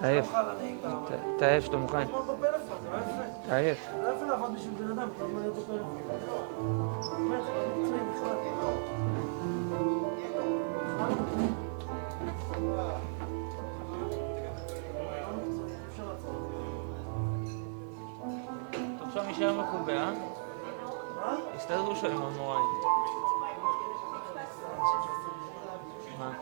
תעייף. תעייף שאתה מוכן. תעייף. לא יפה לעבוד בשביל בן אדם, כל הזמן להיות בפלאפון. באמת, אני מצוין בכלל. טוב, שם יישאר מקובה, אה? מה? הסתדרו שם עם המוראים. מה?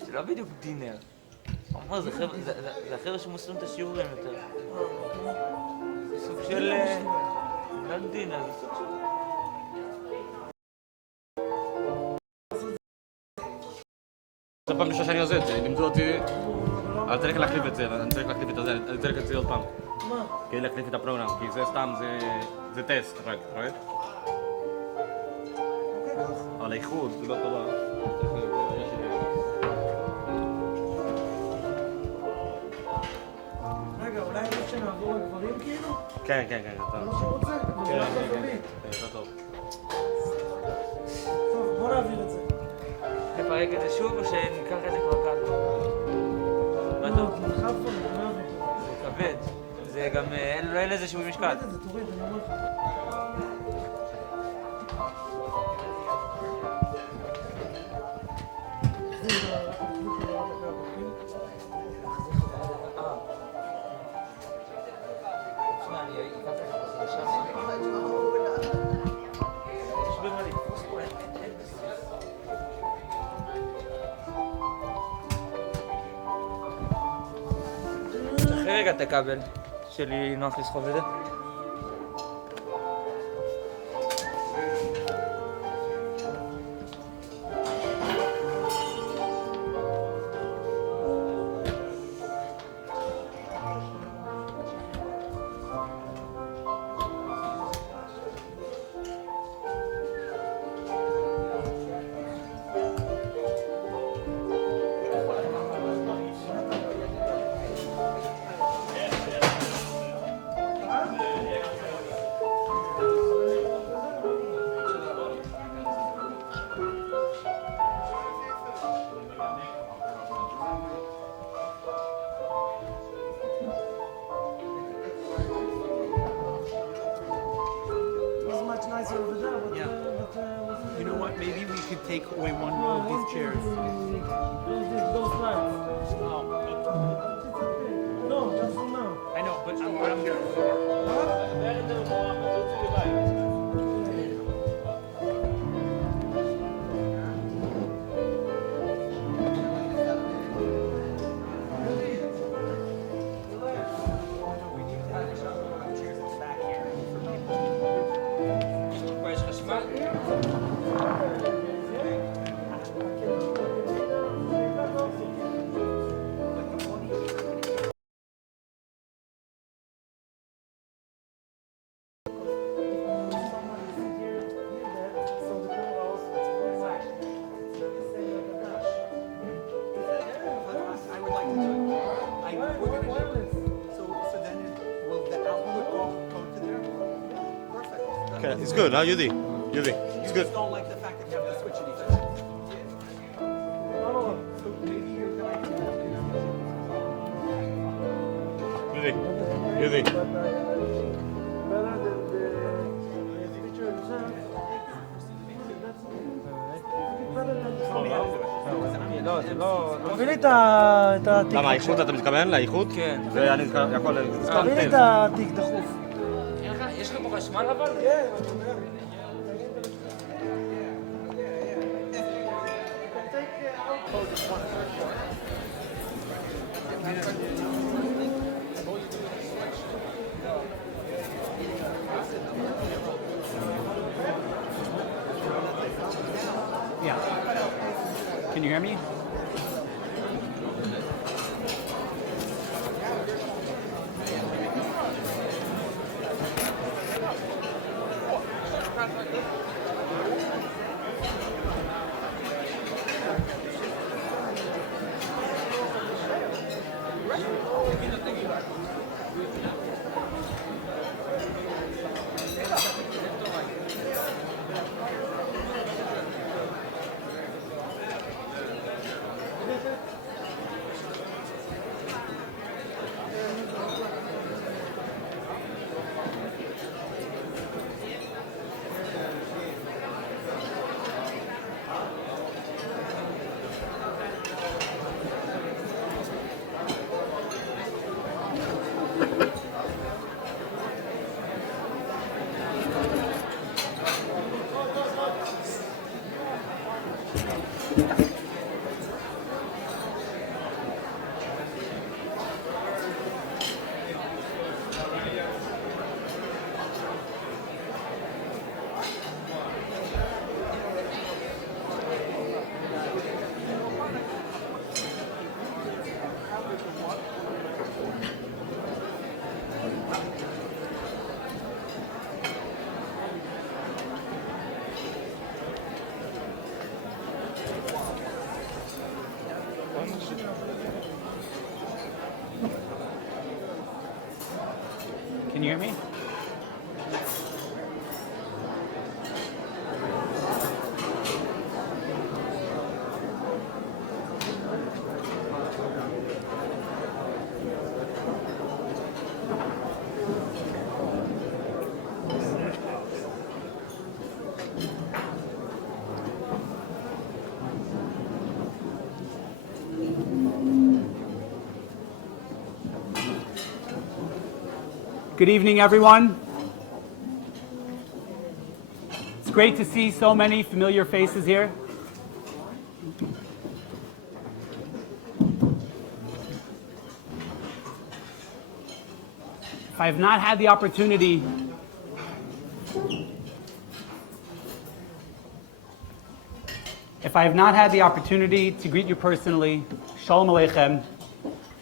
זה לא בדיוק דינר. אומר, זה החבר'ה שמוסרים את השיעורים יותר. זה סוג של... לא דינר, זה סוג של... זו פעם ראשונה שאני עושה את זה, לימדו אותי... אבל צריך להחליף את זה, אני צריך להחליף את זה, אני צריך את זה עוד פעם. מה? כדי להחליף את הפרוגרם, כי זה סתם, זה טסט רק, רואה? אוקיי, כך. אבל האיכות זה לא טובה. רגע, אולי אני רוצה שנעבור לגברים כאילו? כן, כן, כן, זה טוב. מה שהוא רוצה? כן, זה כן, זמין. כן, זה טוב. טוב, בוא נעביר את זה. נפרק את זה שוב או שניקח את זה כבר כאן? מה טוב? זה חייב כבר, אני נעביר את זה. זה כבד. זה גם... אין לזה שיווי משקל. תוריד את זה, תוריד, אני אומר לך. שחרר רגע את הכבל שלי, נוח לסחוב את זה. You know what? Maybe we could take away one row of these chairs. Those slides. No, just for now. I know, but I'm gonna. Okay, it's good, huh, Yudi? Yudi, it's good. Don't like the fact that you have to switch it each time. Yudi, Yudi. לא, זה לא... תביא לי את התיק. למה, האיכות אתה מתכוון? לאיכות? כן. ואני יכול... תביא לי את התיק דחוף. יש לך פה חשמל אבל? כן, Yeah. Can you hear me? Can you hear me? Good evening, everyone. It's great to see so many familiar faces here. If I have not had the opportunity to greet you personally, Shalom Aleichem.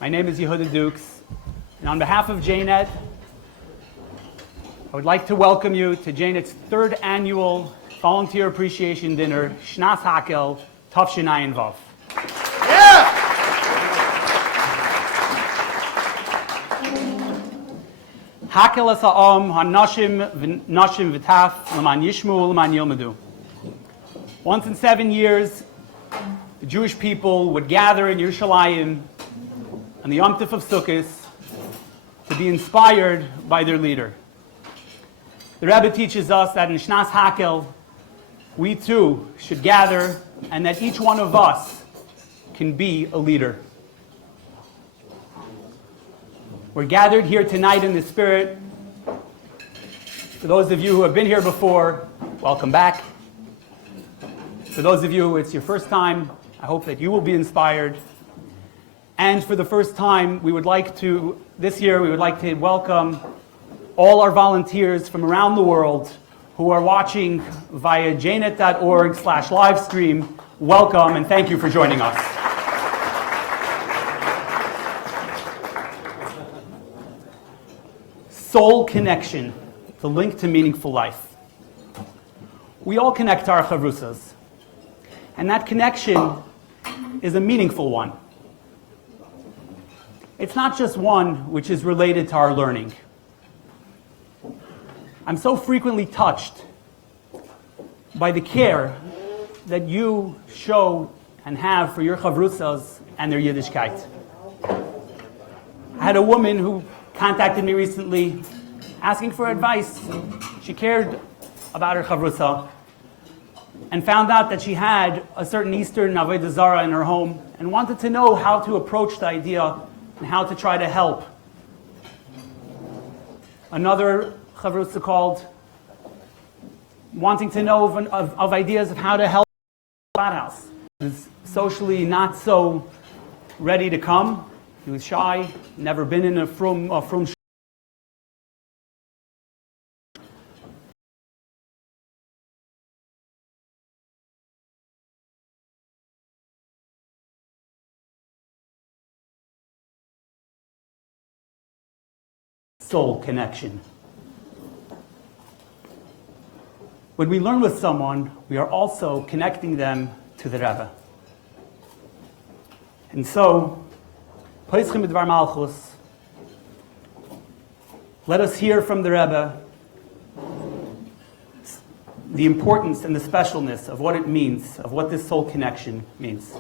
My name is Yehuda Dukes, and on behalf of JNet, I would like to welcome you to JNet's third annual Volunteer Appreciation Dinner, Shnas Hakel, Tafshin Ayin Vav. Hakel es ha'am ha'nashim v'taf l'man yishmu l'man yilmedu. Once in 7 years, the Jewish people would gather in Yerushalayim on the Yom Tov of Sukkot to be inspired by their leader. The Rebbe teaches us that in Shnas Hakel, we too should gather and that each one of us can be a leader. We're gathered here tonight in the spirit. For those of you who have been here before, welcome back. For those of you who it's your first time, I hope that you will be inspired. And for the first time, this year, we would like to welcome all our volunteers from around the world who are watching via jnet.org/livestream. Welcome and thank you for joining us. Soul connection, the link to meaningful life. We all connect to our chavrusas, and that connection is a meaningful one. It's not just one which is related to our learning. I'm so frequently touched by the care that you show and have for your chavrusas and their Yiddishkeit. I had a woman who contacted me recently asking for advice. She cared about her chavrusa and found out that she had a certain Eastern Avodah Zarah in her home and wanted to know how to approach the idea and how to try to help. Another chavrusa called, wanting to know of ideas of how to help the house. He was socially not so ready to come. He was shy, never been in a frum soul connection. When we learn with someone, we are also connecting them to the Rebbe. And so, Poischim B'dvar Malchus, let us hear from the Rebbe the importance and the specialness of what it means, of what this soul connection means.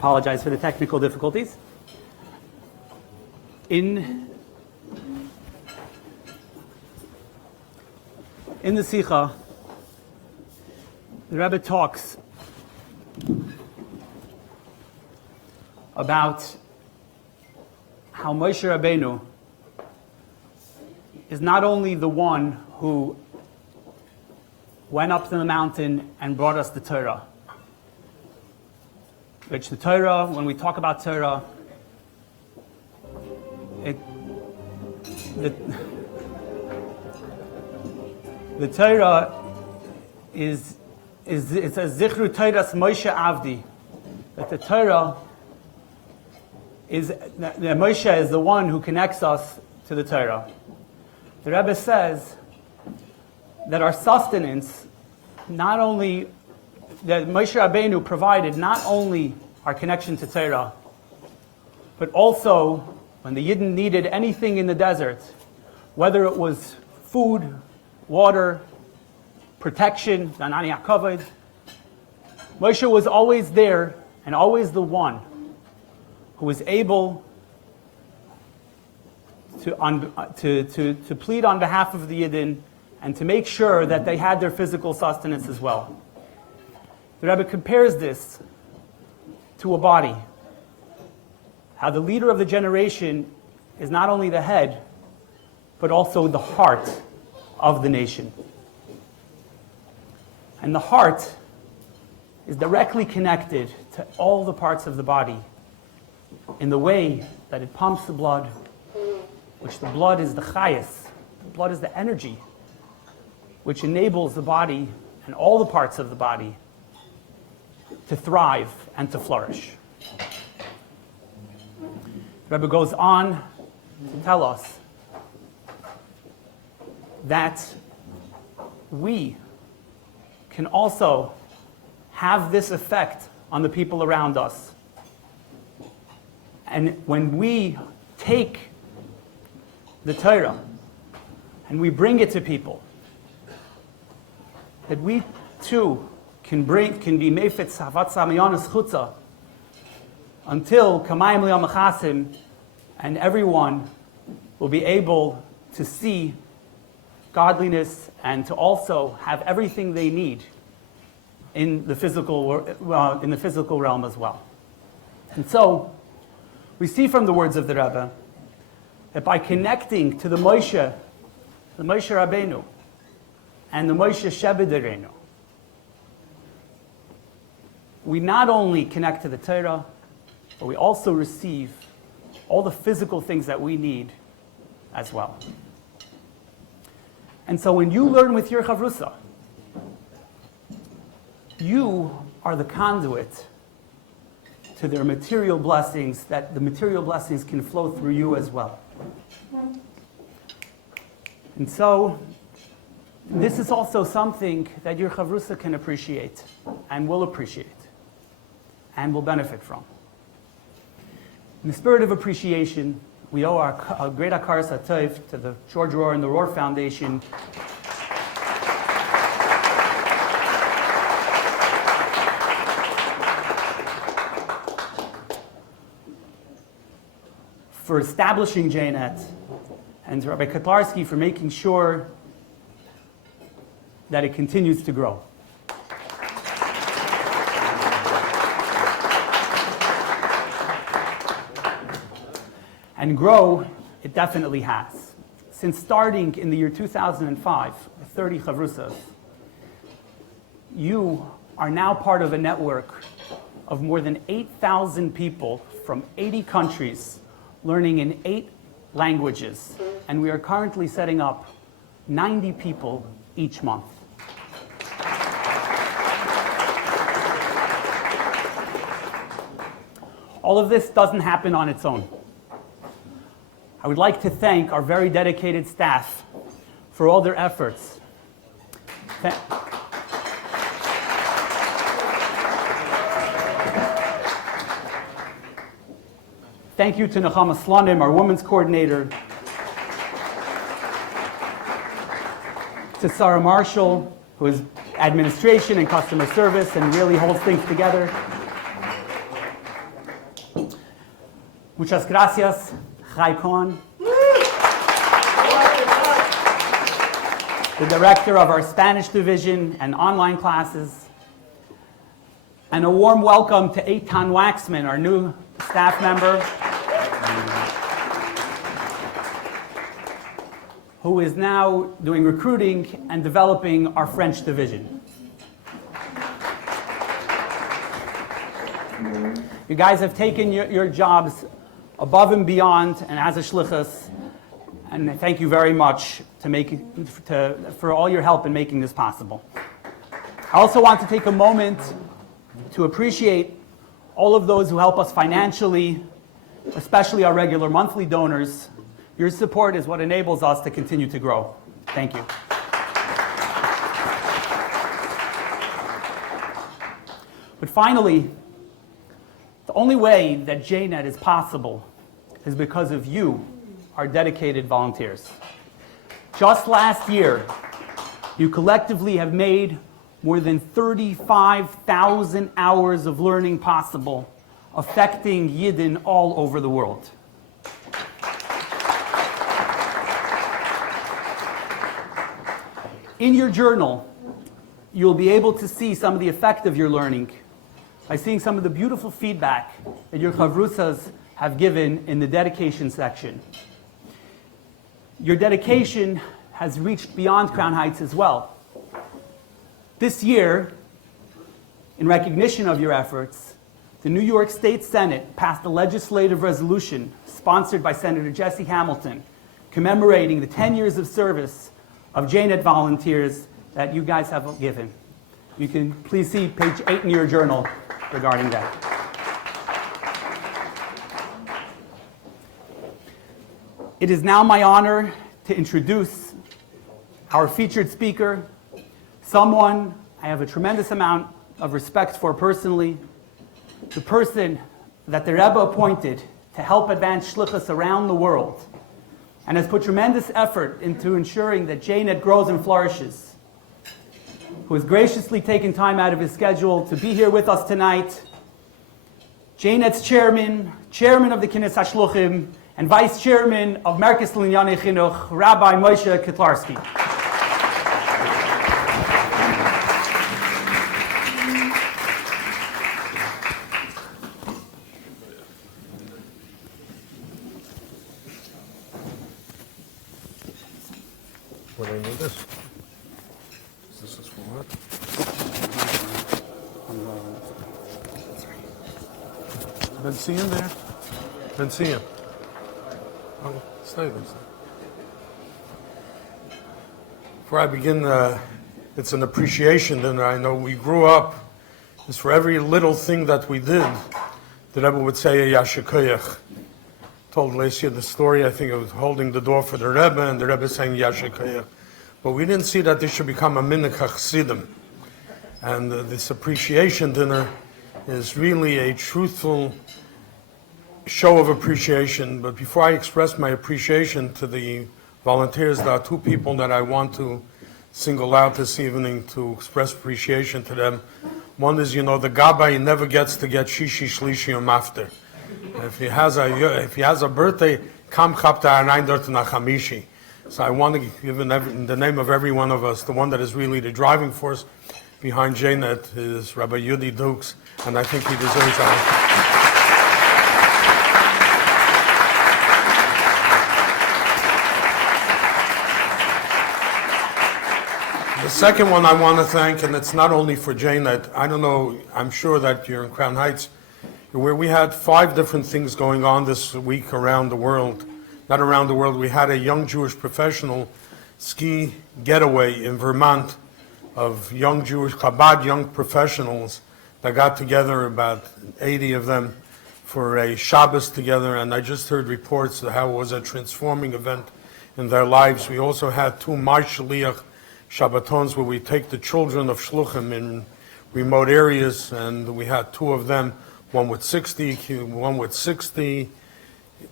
Apologize for the technical difficulties. In the Sikha, the Rebbe talks about how Moshe Rabbeinu is not only the one who went up to the mountain and brought us the Torah, which the Torah, when we talk about Torah, the Torah it says Zichru Torahs Moshe Avdi, that the Torah is that Moshe is the one who connects us to the Torah. The Rebbe says that our sustenance, not only that Moshe Rabbeinu provided not only our connection to Torah, but also when the Yidden needed anything in the desert, whether it was food, water, protection, Danani HaKavod, Moshe was always there and always the one who was able to plead on behalf of the Yidden and to make sure that they had their physical sustenance as well. The Rebbe compares this to a body. How the leader of the generation is not only the head, but also the heart of the nation. And the heart is directly connected to all the parts of the body in the way that it pumps the blood, which the blood is the chayas, the blood is the energy, which enables the body and all the parts of the body to thrive and to flourish. The Rebbe goes on to tell us that we can also have this effect on the people around us. And when we take the Torah and we bring it to people, that we too can be mefetz havat samiyanas chutza until kamayim liyam achasim, and everyone will be able to see godliness and to also have everything they need in the physical realm as well. And so we see from the words of the Rebbe that by connecting to the Moshe Rabbeinu and the Moshe Shebederenu, we not only connect to the Torah, but we also receive all the physical things that we need as well. And so when you learn with your chavrusa, you are the conduit to their material blessings, that the material blessings can flow through you as well. And so this is also something that your chavrusa can appreciate and will appreciate and will benefit from. In the spirit of appreciation, we owe our great Akaras HaTov to the George Rohr and the Rohr Foundation for establishing JNet, and to Rabbi Kotlarski for making sure that it continues to grow. And grow, it definitely has. Since starting in the year 2005, with 30 chavrusas, you are now part of a network of more than 8,000 people from 80 countries learning in 8 languages. And we are currently setting up 90 people each month. All of this doesn't happen on its own. I would like to thank our very dedicated staff for all their efforts. Thank you to Nechama Slonim, our women's coordinator, to Sarah Marshall, who is administration and customer service and really holds things together, Muchas gracias, Chai Cohen, the director of our Spanish division and online classes. And a warm welcome to Eitan Waxman, our new staff member, who is now doing recruiting and developing our French division. You guys have taken your jobs above and beyond and as a shlichus, and thank you very much for all your help in making this possible. I also want to take a moment to appreciate all of those who help us financially, especially our regular monthly donors. Your support is what enables us to continue to grow. Thank you. But finally, the only way that JNet is possible is because of you, our dedicated volunteers. Just last year, you collectively have made more than 35,000 hours of learning possible, affecting Yidden all over the world. In your journal, you'll be able to see some of the effect of your learning by seeing some of the beautiful feedback that your chavrusas have given in the dedication section. Your dedication has reached beyond Crown Heights as well. This year, in recognition of your efforts, the New York State Senate passed a legislative resolution sponsored by Senator Jesse Hamilton, commemorating the 10 years of service of JNet volunteers that you guys have given. You can please see page 8 in your journal regarding that. It is now my honor to introduce our featured speaker, someone I have a tremendous amount of respect for personally, the person that the Rebbe appointed to help advance shlichus around the world, and has put tremendous effort into ensuring that JNet grows and flourishes, who has graciously taken time out of his schedule to be here with us tonight, JNet's chairman of the Kines HaShluchim, and vice chairman of Merkez L'Inyanei Chinuch, Rabbi Moshe Kitlarski. What do I need this? This is for what? Benzine there? Benzine. Oh, stay there. Before I begin, it's an appreciation dinner. I know we grew up, it's for every little thing that we did, the Rebbe would say a Yashikoyach. Told Lesia the story, I think, of holding the door for the Rebbe, and the Rebbe saying Yashikoyach. But we didn't see that this should become a minhag chassidim. And this appreciation dinner is really a truthful show of appreciation. But before I express my appreciation to the volunteers, there are two people that I want to single out this evening to express appreciation to them. One is, the Gabbai never gets to get Shishi Shlishi or Mafter. If he has a birthday, Kam Chapta Arnain Dort Nachamishi. So I want to give in the name of every one of us, the one that is really the driving force behind JNet is Rabbi Yudi Dukes, and I think he deserves that. The second one I want to thank, and it's not only for JNet, I don't know, I'm sure that you're in Crown Heights, where we had 5 different things going on this week around the world. Not around the world, we had a young Jewish professional ski getaway in Vermont of young Jewish Chabad young professionals that got together, about 80 of them, for a Shabbos together, and I just heard reports of how it was a transforming event in their lives. We also had 2 Mar Shaliach Shabbatons where we take the children of Shluchim in remote areas, and we had 2 of them, one with 60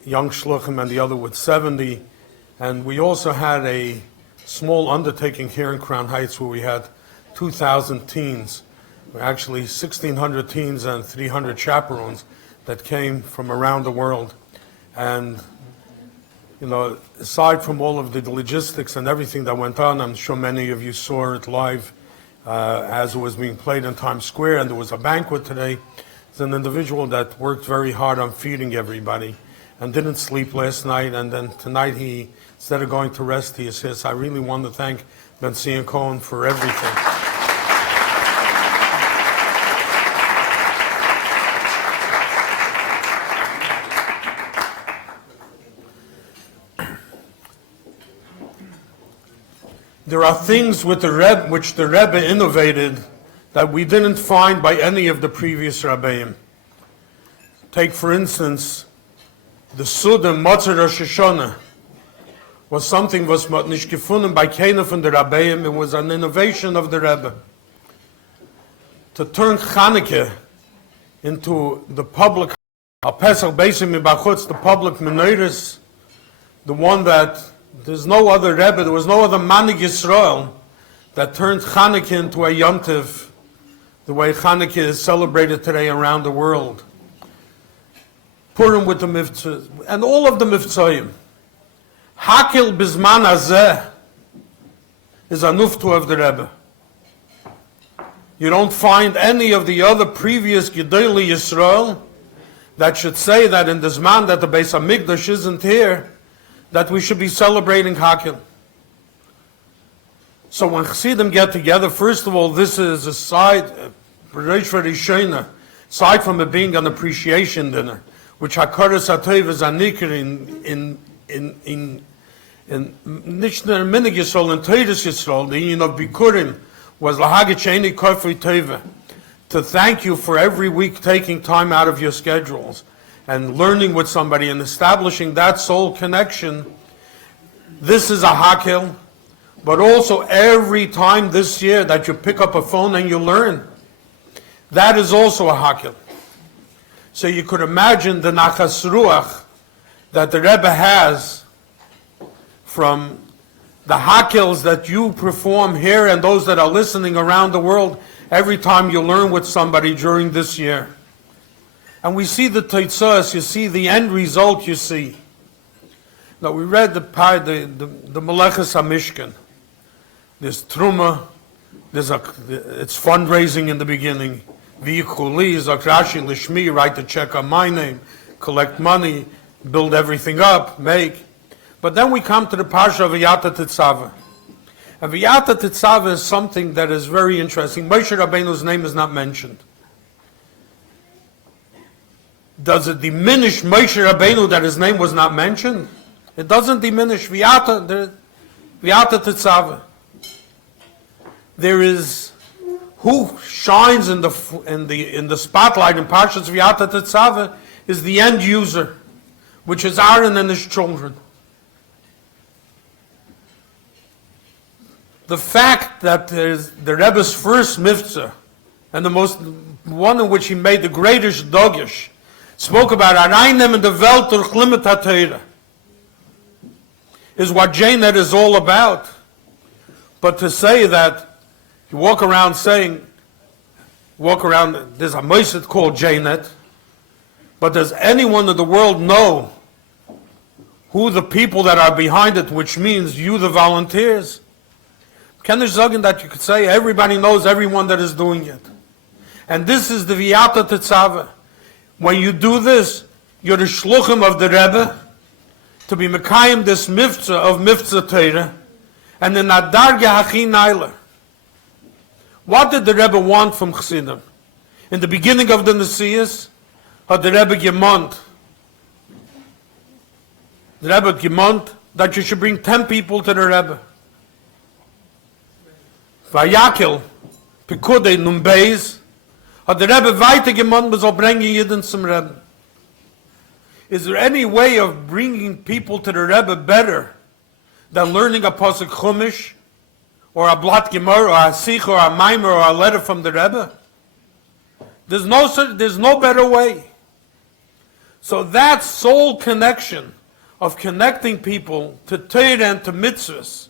young Shluchim and the other with 70. And we also had a small undertaking here in Crown Heights where we had 2,000 teens, actually 1,600 teens and 300 chaperones that came from around the world. And, aside from all of the logistics and everything that went on, I'm sure many of you saw it live as it was being played in Times Square, and there was a banquet today. There's an individual that worked very hard on feeding everybody and didn't sleep last night, and then tonight he, instead of going to rest, he says, I really want to thank Ben Zion Cohen for everything. There are things with the Rebbe, which the Rebbe innovated that we didn't find by any of the previous Rabbeim. Take, for instance, the Suda Motzei Rosh Hashanah was something was nicht gefunden by keiner von der Rabbeim. It was an innovation of the Rebbe. To turn Chanukah into the public, Al Pesach Beisim Mibachutz, the public menorahs, the one that there's no other Rebbe, there was no other Manig Yisrael that turned Chanukah into a Yom Tov, the way Chanukah is celebrated today around the world. Purim with the Mivtzah, and all of the Mivtzayim. Hakil Bizman Hazeh is a nuftu of the Rebbe. You don't find any of the other previous Gedolei Yisrael that should say that in this man that the Beis HaMikdash isn't here, that we should be celebrating Hakil. So when Chassidim get together, first of all, this is aside from it being an appreciation dinner, which Hakaras HaTov is a nikr in nicht nur Minig Yisrael, in Teres Yisrael, the union of Bikurim, was Lahagacheni Kofri Teva, to thank you for every week taking time out of your schedules and learning with somebody and establishing that soul connection. This is a Hakil, but also every time this year that you pick up a phone and you learn, that is also a Hakil. So you could imagine the Nachas Ruach that the Rebbe has from the Hakils that you perform here and those that are listening around the world every time you learn with somebody during this year. And we see the Teitzas, you see the end result, you see. Now we read the Meleches HaMishkan. There's Truma, it's fundraising in the beginning. V'yichuli, Zakrashi Lishmi, write the check on my name, collect money, build everything up, make. But then we come to the Parsha of V'yata Tetzaveh. And V'yata Tetzaveh is something that is very interesting. Moshe Rabbeinu's name is not mentioned. Does it diminish Moshe Rabbeinu that his name was not mentioned? It doesn't diminish V'yata Tetzaveh. There is who shines in the spotlight in Parshas V'yata Tetzaveh is the end user, which is Aaron and his children. The fact that there's the Rebbe's first mitzvah, and the one in which he made the greatest dogish, spoke about Arainem and the Welt durch Limit HaTeira, is what JNet is all about. But to say that you walk around, there's a moiset called JNet, but does anyone in the world know who the people that are behind it, which means you, the volunteers? Can there sagen that you could say everybody knows everyone that is doing it? And this is the V'yata Tetzaveh. When you do this, you're the shluchim of the Rebbe to be mekayim this mitzvah of mitzvah Torah, and the nadarge hachi nailer. What did the Rebbe want from Chassidim? In the beginning of the Nesias, had the Rebbe gemont. The Rebbe gemont that you should bring 10 people to the Rebbe. Vayakil, Pekudei Numbeis, hat der Rebbe weiter gemont, man soll bringen jeden zum Rebbe. Is there any way of bringing people to the Rebbe better than learning a Pasuk Chumash, or a Blat Gemara, or a Sikh, or a Maimer, or a letter from the Rebbe? There's no better way. So that soul connection of connecting people to Torah and to mitzvahs,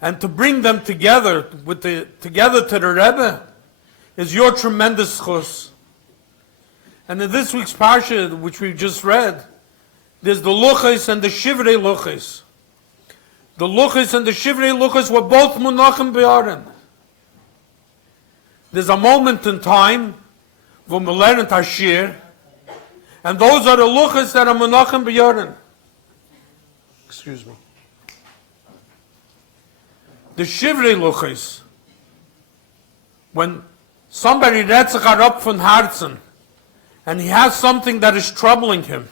and to bring them together to the Rebbe, is your tremendous chus. And in this week's parsha, which we just read, there's the luchos and the shivrei luchos. The luchos and the shivrei luchos were both munachim be'aron. There's a moment in time when we learn in Tashir, and those are the luchos that are munachim be'aron. Excuse me. The shivrei luchos, when somebody retzach up von Herzen, and he has something that is troubling him,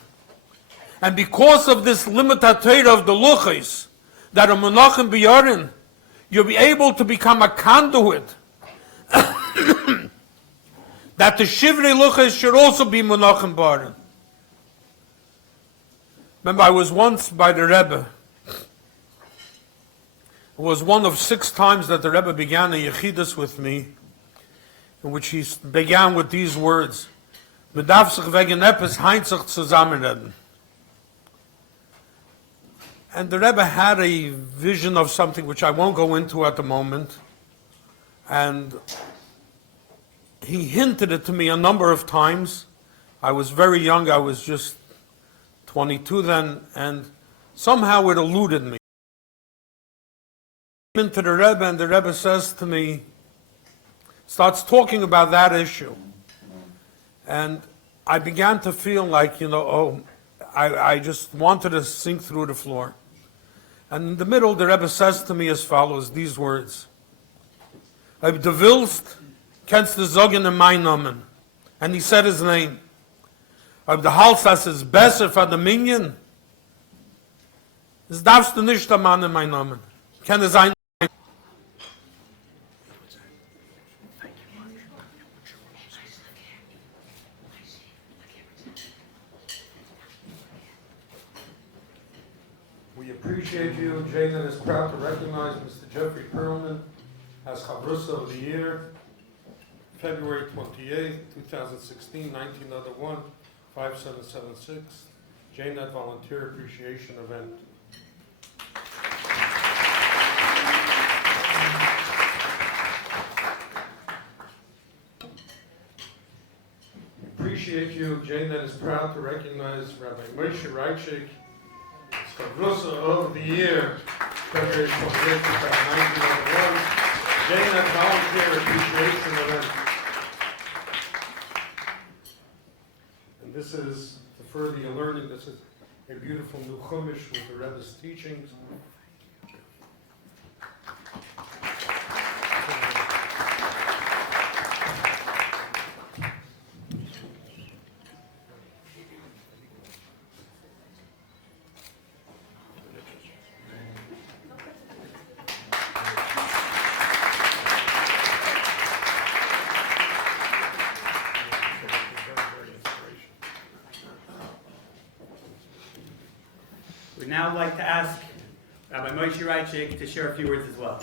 and because of this limited of the luchos that are munachim be'aron, you'll be able to become a conduit that the shivrei luchos should also be munachim be'aron. Remember, I was once by the Rebbe. It was one of 6 times that the Rebbe began a yechidus with me, in which he began with these words: "Man darf sich wegen etwas einzig zusammenreden." And the Rebbe had a vision of something which I won't go into at the moment, and he hinted it to me a number of times. I was very young, I was just 22 then, and somehow it eluded me. I came into the Rebbe, and the Rebbe says to me, starts talking about that issue. And I began to feel like, I just wanted to sink through the floor. And in the middle, the Rebbe says to me as follows, these words: "Ob du willst, kennst du sagen in mein Namen." And he said his name. "Ob du halst, das ist besser für den Minion, das darfst du nicht am Mann in mein Namen. Kann es sein?" We appreciate you. JNet is proud to recognize Mr. Jeffrey Perlman as Chavrusa of the Year, February 28, 2016, 1901, 5776, JNet Volunteer Appreciation Event. We appreciate you. JNet is proud to recognize Rabbi Moshe Reichik, Chavrusa of the Year, February 28, 1901, JNet Volunteer Appreciation Event. And this is, to further your learning, this is a beautiful new chumash with the Rebbe's teachings. We'd now like to ask Rabbi Moshe Reichik to share a few words as well.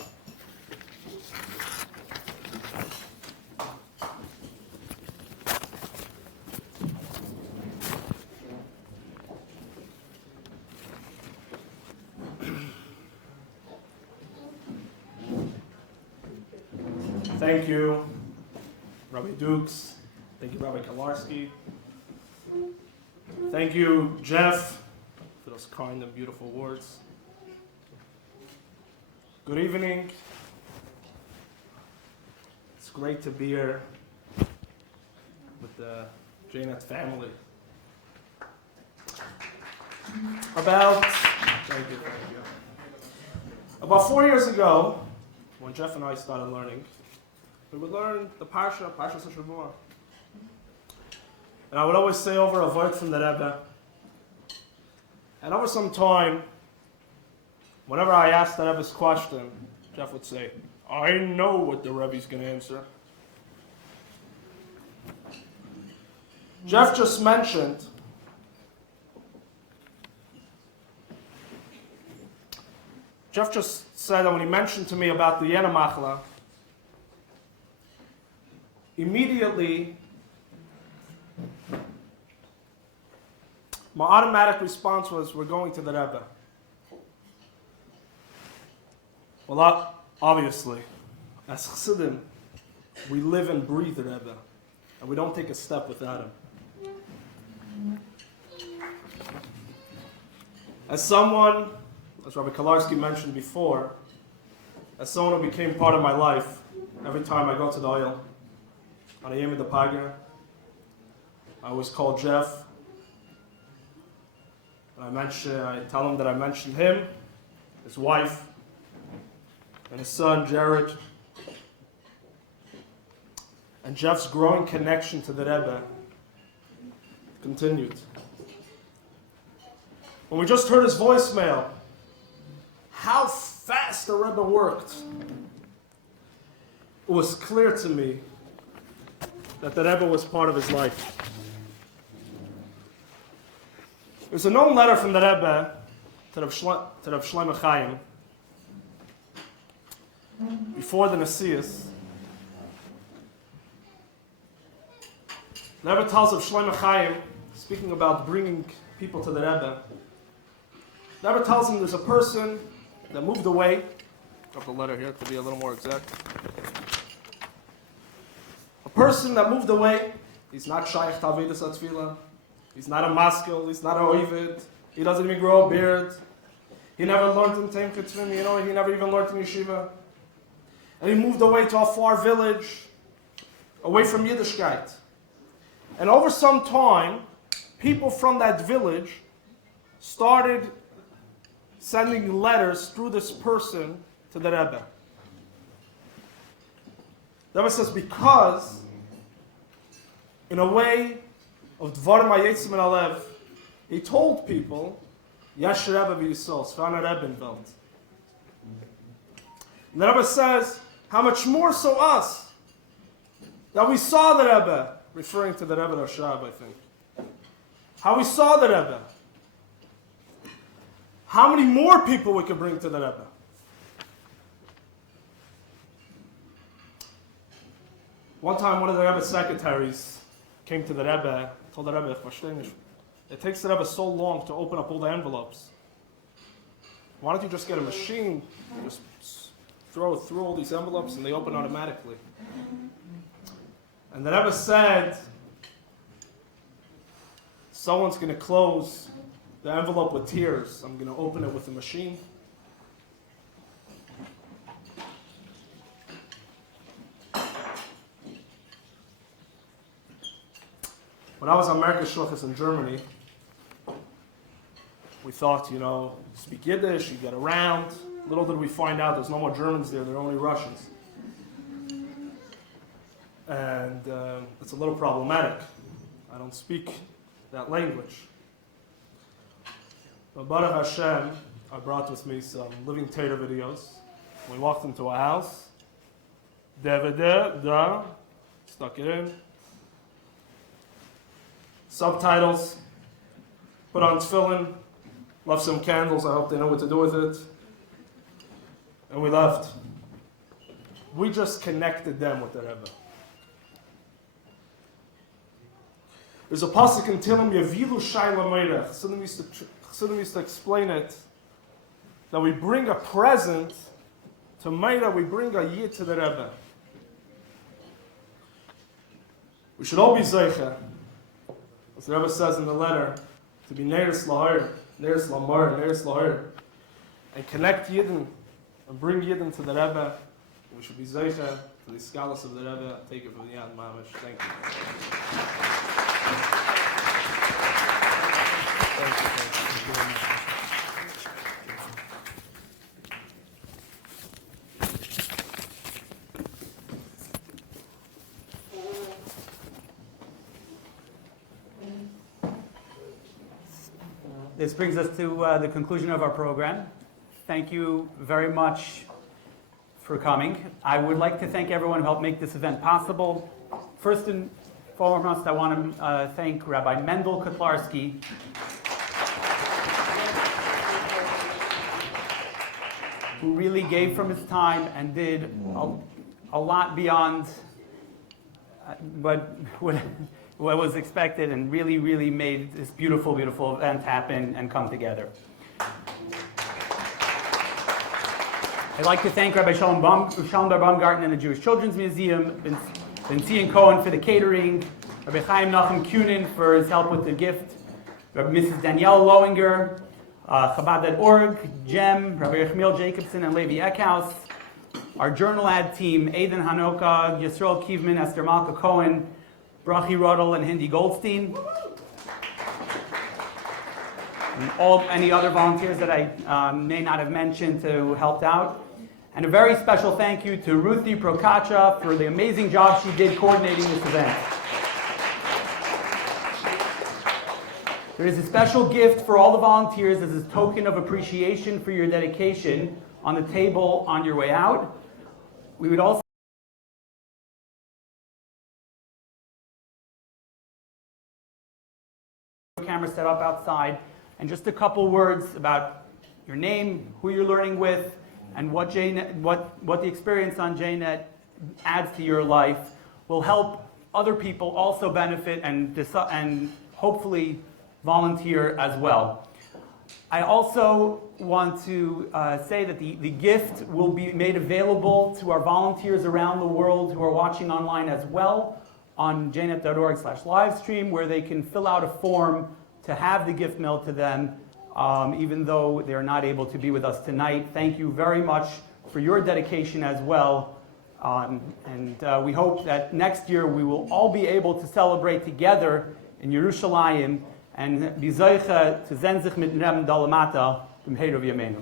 Thank you, Rabbi Dukes. Thank you, Rabbi Kolarski. Thank you, Jeff, for those kind and beautiful words. Good evening. It's great to be here with the JNet family. About 4 years ago, when Jeff and I started learning, we would learn the Parsha Shabbat. And I would always say over a word from the Rebbe. And over some time, whenever I asked the Rebbe's question, Jeff would say, "I know what the Rebbe's going to answer." Jeff just mentioned said that when he mentioned to me about the Yena Machla, immediately my automatic response was, we're going to the Rebbe. Well, obviously, as Chassidim, we live and breathe the Rebbe, and we don't take a step without him. As someone, as Rabbi Kolarski mentioned before, as someone who became part of my life, every time I go to the oil, on a Yom Paga, I always call Jeff, and I tell him that I mentioned him, his wife, and his son, Jared. And Jeff's growing connection to the Rebbe continued. When we just heard his voicemail, how fast the Rebbe worked, it was clear to me that the Rebbe was part of his life. There's a known letter from the Rebbe to Rav Shlomo Chaim before the Nesius. The Rebbe tells of Shlomo Chaim, speaking about bringing people to the Rebbe. The Rebbe tells him there's a person that moved away. Drop the letter here to be a little more exact. A person that moved away. He's not shaykh to Avodas HaTefillah. He's not a maskil. He's not a oivid. He doesn't even grow a beard. He never learned in Teim Chitzvim. He never even learned in yeshiva. And he moved away to a far village, away from Yiddishkeit. And over some time, people from that village started sending letters through this person to the Rebbe. The Rebbe says, because, in a way of Dvarim HaYetzim and Alev, he told people, Yesh Rebbe v'Yisrael, Sfana Rebbe in Welt. And the Rebbe says, how much more so us, that we saw the Rebbe, referring to the Rebbe Rashab, I think. How we saw the Rebbe. How many more people we could bring to the Rebbe? One time, one of the Rebbe's secretaries came to the Rebbe, told the Rebbe, it takes the Rebbe so long to open up all the envelopes. Why don't you just get a machine, just throw it through all these envelopes and they open automatically? And the Rebbe said, someone's going to close the envelope with tears. I'm going to open it with a machine. When I was on American Shluchas in Germany, we thought, speak Yiddish, you get around. Little did we find out there's no more Germans there, there are only Russians. And it's a little problematic. I don't speak that language. But Baruch Hashem, I brought with me some Living Torah videos. We walked into a house. Da, stuck it in. Subtitles. Put on tefillin. Left some candles. I hope they know what to do with it. And we left. We just connected them with the Rebbe. There's a pasuk in Tehillim, Yavilu Shayla Meirech. Chassidim used to explain it, that we bring a present to Meira, we bring a yid to the Rebbe. We should all be zeicha, as the Rebbe says in the letter, to be Neiris Lahir, Neiris Lamar, Neiris Lahir, and connect Yidden and bring Yidden to the Rebbe. We should be zeicha to the scholars of the Rebbe. Take it from the Yad Mamish. Thank you. This brings us to the conclusion of our program. Thank you very much for coming. I would like to thank everyone who helped make this event possible. First and foremost, I want to thank Rabbi Mendel Kotlarski, who really gave from his time and did a lot beyond what was expected, and really, really made this beautiful, beautiful event happen and come together. I'd like to thank Rabbi Shalom Bar Baumgarten and the Jewish Children's Museum, Bentzi and Cohen for the catering, Rabbi Chaim Nachum Kunin for his help with the gift, Rabbi Mrs. Danielle Lowinger, Chabad.org, Jem, Rabbi Yechmiel Jacobson, and Levi Eckhouse, our journal ad team, Aidan Hanoka, Yisrael Kievman, Esther Malka Cohen, Brachi Rodel, and Hindi Goldstein. And any other volunteers that I may not have mentioned who helped out. And a very special thank you to Ruthie Prokacha for the amazing job she did coordinating this event. There is a special gift for all the volunteers as a token of appreciation for your dedication on the table on your way out. We would also camera set up outside, and just a couple words about your name, who you're learning with, and what JNet, what the experience on JNet adds to your life will help other people also benefit and hopefully volunteer as well. I also want to say that the gift will be made available to our volunteers around the world who are watching online as well on jnet.org/livestream, where they can fill out a form to have the gift mailed to them, even though they're not able to be with us tonight. Thank you very much for your dedication as well. And we hope that next year we will all be able to celebrate together in Yerushalayim and be zeicha to zen sich mit Rem dalamata b'mheirav yameinu.